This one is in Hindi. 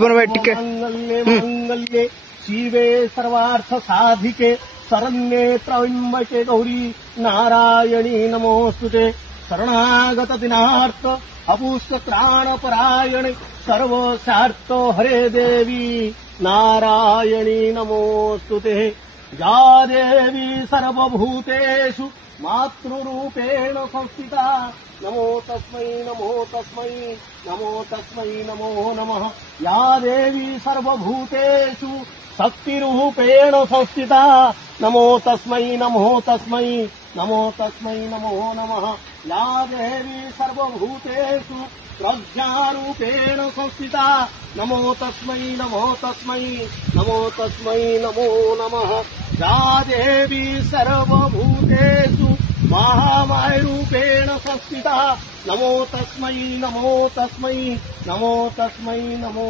मांगल्ये मांगल्ये शिवे सर्वार्थ साधिके शरण्ये त्र्यंबके गौरी नारायणी नमोस्तुते शरणागत दिनार्थ अपुष्ट त्राणपरायणे सर्वसार्थ हरे देवी नारायणी नमोस्तुते या देवी सर्वभूतेषु मातृरूपेण संस्थिता नमो तस्मै नमो तस्मै नमो तस्मै नमो नमः या देवी सर्वभूतेषु शक्तिरूपेण संस्थिता नमो तस्मै नमो तस्मै नमो तस्मै नमो नमः या देवी सर्वभूतेषु प्रज्ञारूपेण संस्थिता नमो तस्मै नमो तस्मै नमो तस्मै नमो नमः या देवी सर्वभूतेषु महामायरूपेण संस्थिता नमो तस्मै नमो तस्मै नमो तस्मै नमो